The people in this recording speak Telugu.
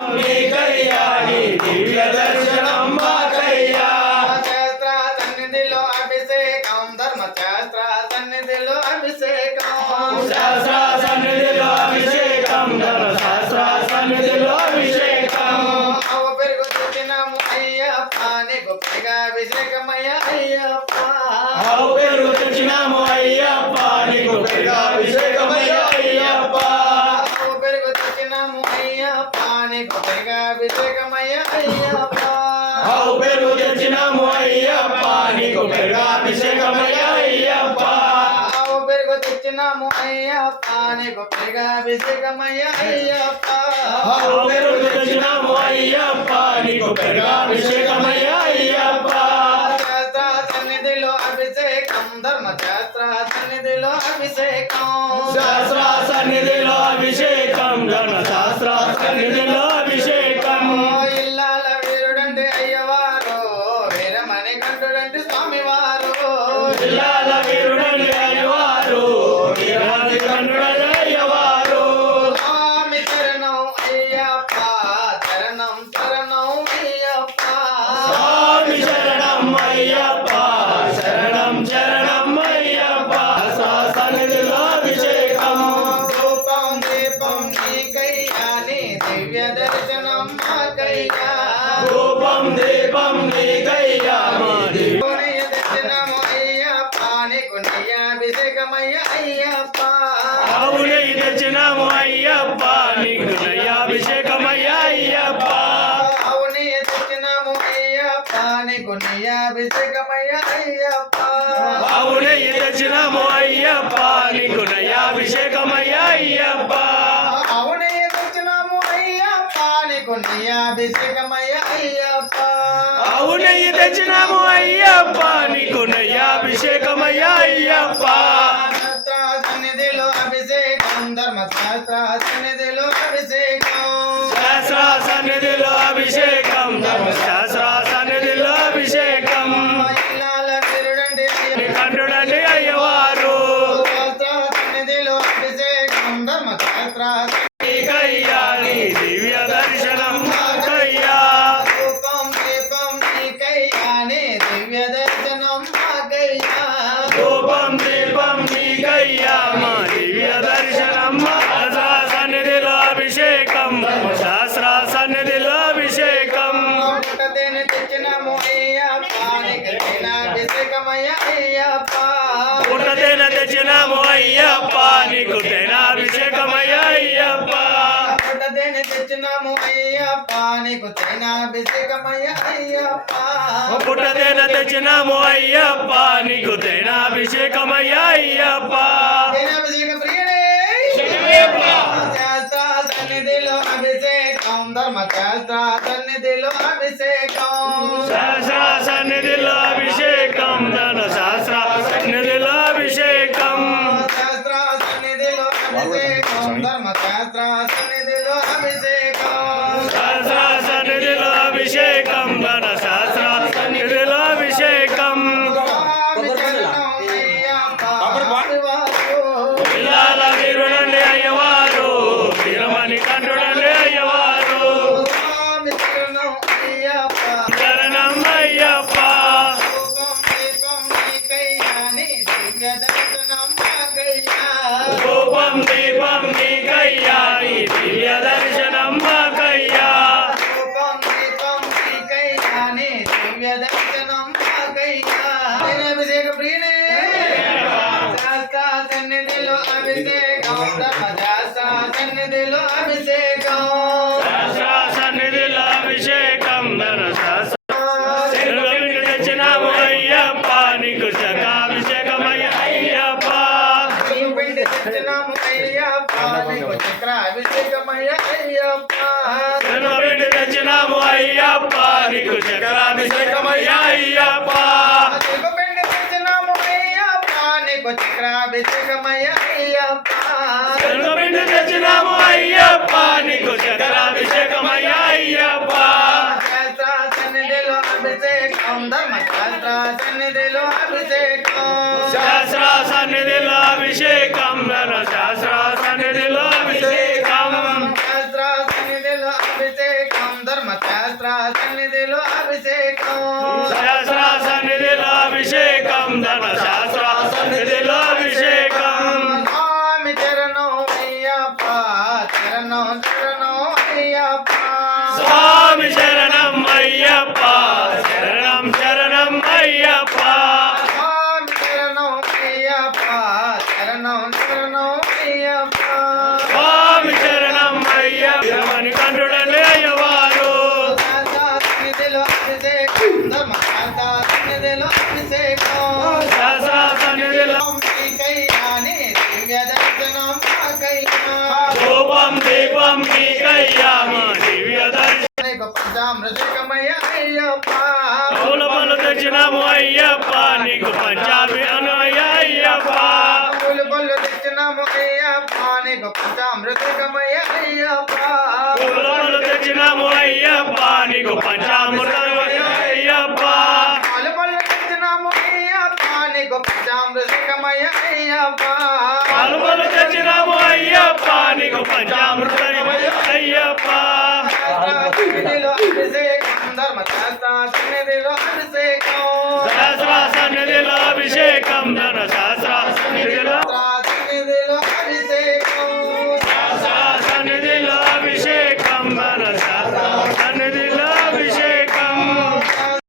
నీకయ్యా నీ దివ్య దర్శనం మాకయ్యా. శాస్త్ర సన్నిధిలో అభిషేకం ధర్మశాస్త్ర సన్నిధిలో అభిషేకం శాస్త్ర సన్నిధిలో అభిషేకం ధర్మశాస్త్ర సన్నిధిలో అభిషేకం. అవు పెరుగు తెచ్చినాము అయ్యప్ప నీకు పెరుగా అభిషేకమయ్య అయ్యప్ప. ఆవు పెరుగు తెచ్చినాము అయ్యప్ప నీకు పెరుగాభిషేకమయ్య అయ్యప్ప. అవు పెరుగు తెచ్చినాము అయ్యప్ప నీకు పెరుగా అభిషేకమయ్య అయ్యప్ప. ఆవు పెరుగు తెచ్చినాము అయ్యప్ప నీకు పెరుగాభిషేకమయ్య అయ్యప్ప. అవు పెరుగు తెచ్చినాము అయ్యప్ప నీకు పెరుగా అభిషేకమయ్య అయ్యప్ప. ఆవు పెరుగు తెచ్చినాము అయ్యప్ప నీకు పెరుగాభిషేకమయ్య అయ్యప్ప. శాస్త్ర సన్నిధిలో అభిషేకం ధర్మశాస్త్ర సన్నిధిలో అభిషేకం శాస్త్ర సన్నిధిలో అభిషేకం ధర్మశాస్త్ర సన్నిధిలో అభిషేకం. ఇల్లాల వీరుడంటే అయ్యవారు వీరమణి కంఠుడంటే స్వామివారు. జిల్లాల వీరుడని అయ్యవారు వీరాది కన్నుడని అయ్యవారు. స్వామి చరణం అయ్యప్ప చరణం చరణం అయ్యప్ప. స్వామి శరణం అయ్యప్ప శరణం శరణం అయ్యప్ప. సన్నిధిలో అభిషేకం రూపం దీపం నీకయ్యా నీ దివ్య దర్శనం మాకయ్యా. రూపం దీపం నీకయ్యా మా దివ్య. పుణ్య దర్శనము అయ్యప్ప నీకు నయ్యాభిషేకమయ్య అయ్యప్ప. అవునే తెచ్చినాము అయ్యప్ప నీకు నయ్యాభిషేకమయ్య అయ్యప్ప. అవునే తెచ్చినాము అయ్యప్ప నీకు నయ్యాభిషేకమయ్య అయ్యప్ప. అవునే తెచ్చినాము అయ్యప్ప నీకు నయ్యాభిషేకమయ్య అయ్యప్ప. అవునే తెచ్చినాము అయ్యప్ప నీకు నయ్యాభిషేకమయ్య అయ్యప్ప. అవునే తెచ్చినాము అయ్యప్ప నీకు నయ్యాభిషేకమయ్య అయ్యప్ప. శాస్త్ర సన్నిధిలో అభిషేకం ధర్మశాస్త్ర సన్నిధిలో అభిషేకం శాస్త్ర సన్నిధిలో అభిషేకం ధర్మశాస్త్ర సన్నిధిలో అభిషేకం. ఇల్లాల వీరుడంటే కంఠుడండి అయ్యవారు శాస్త్ర సన్నిధిలో అభిషేకం ధర్మశాస్త్ర నీకయ్యా నీ దివ్య దర్శనం మాకయ్యా. రూపం దీపం నీకయ్యా నీ దివ్య దర్శనం మాకయ్యా. రూపం దీపం నీకయ్యా మా దివ్య దర్శనం. శాస్త్ర సన్నిధిలో అభిషేకం శాస్త్ర సన్నిధిలో అభిషేకం. పుట్టదేని తెచ్చినాము అయ్యప్ప నీకు తేనాభిషేకమయ్య అయ్యప్ప. పుట్టతేన తెచ్చినాము అయ్యప్ప నీకు తేనాభిషేకమయ్య అయ్యప్ప. పుట్టదేని తెచ్చినాము అయ్యప్ప నీకు తేనాభిషేకమయ్య అయ్యప్ప. పుట్టతేన తెచ్చినాము అయ్యప్ప నీకు తేనాభిషేకమయ్య అయ్యప్ప. తేనాభిషేక ప్రియనే శాస్త్ర సన్నిధిలో అభిషేకం ధర్మశాస్త్ర సన్నిధిలో అభిషేకం శాస్త్ర సన్నిధిలో అభిషేకం ధర్మశాస్త్ర సన్నిధిలో అభిషేకం. శాస్త్ర సన్నిధిలో అభిషేకం ధర్మశాస్త్ర సన్నిధిలో అభిషేకం శాస్త్ర సన్నిధిలో అభిషేకం ధర్మశాస్త్ర సన్నిధిలో అభిషేకం. స్వామి చరణం అయ్యప్ప శివారు. జిల్లాల వీరుడండి అయ్యవారు వీరమణి కంఠుడండి అయ్యవారు. స్వామి చరణం అయ్యప్ప శరణం అయ్యప్ప. రూపం దీపం నీకయ్యా నీ దివ్య దర్శనం మాకయ్యా. రూపం దీపం నీకయ్యా నీ దివ్య దర్శనం మాకయ్యా. రూపం దీపం నీకయ్యా నీ దివ్య దర్శనం మాకయ్యా. అభిషేక ప్రియనే శాస్త్ర సన్నిధిలో అభిషేకం ధర్మశాస్త్ర సన్నిధిలో అభిషేకం శాస్త్ర సన్నిధిలో అభిషేకం ధర్మశాస్త్ర. శరణు తెచ్చినాము అయ్యప్ప నీకు చక్రాభిషేకమయ్య అయ్యప్ప. పిండి తెచ్చినాము అయ్యప్ప నీకు చక్రాభిషేకమయ్య అయ్యప్ప. శరణు తెచ్చినాము అయ్యప్ప నీకు చక్రాభిషేకమయ్య అయ్యప్ప. పిండి తెచ్చినాము అయ్యప్ప నీకు చక్రాభిషేకమయ్య అయ్యప్ప. శరణు తెచ్చినాము అయ్యప్ప నీకు చక్రాభిషేకమయ్య అయ్యప్ప. శాస్త్ర సన్నిధిలో అభిషేకం ధర్మశాస్త్ర సన్నిధిలో అభిషేకం శాస్త్ర సన్నిధిలో అభిషేకం ధర్మశాస్త్ర సన్నిధిలో అభిషేకం. శాస్త్ర సన్నిధిలో అభిషేకం సన్నిధిలో అభిషేకం శాస్త్ర సన్నిధిలో అభిషేకం ధన శాస్త్ర సన్నిధిలో అభిషేకం స్వామి చరణం అయ్యప్ప చరణం చరణం అయ్యప్ప స్వామి శరణం అయ్యప్ప శరణం శరణం అయ్యప్ప స్వామి చరణం అయ్యప్ప చరణం చరణం అయ్యప్ప స్వామి శరణం అయ్యప్ప మణికంఠుడని అయ్యవారు సన్నిధిలో అభిషేకం ధర్మశాస్త్ర సన్నిధిలో అభిషేకం శాస్త్ర సన్నిధిలో మీకయ్యాని దివ్య దర్శనం మాకయ్యా ధూపం దీపం మీకయ్యా మా దివ్య దర్శనం పంచామృతికమయ్య అయ్యప్ప పూల పలు తెచ్చినాము అయ్యప్ప నీకు పంచామి అను అయ్యప్ప పూలు పళ్ళు తెచ్చినాము అయ్యప్ప నీకు పంచామృతికమయ్య అయ్యప్ప పూల పలు తెచ్చినాము అయ్యప్ప నీకు పంచామృతం అయ్యప్ప పూలు పళ్ళు తెచ్చినాము అయ్యప్ప నీకు పంచామృతికమయ్య అయ్యప్ప పాలు పలు తెచ్చినాము అయ్యప్ప నీకు పంచామృతం అయ్యప్ప సన్నిధిలో అభిషేకం ధర్మశాస్త్ర సన్నిధిలో అభిషేకం శాస్త్ర సన్నిధిలో అభిషేకం ధన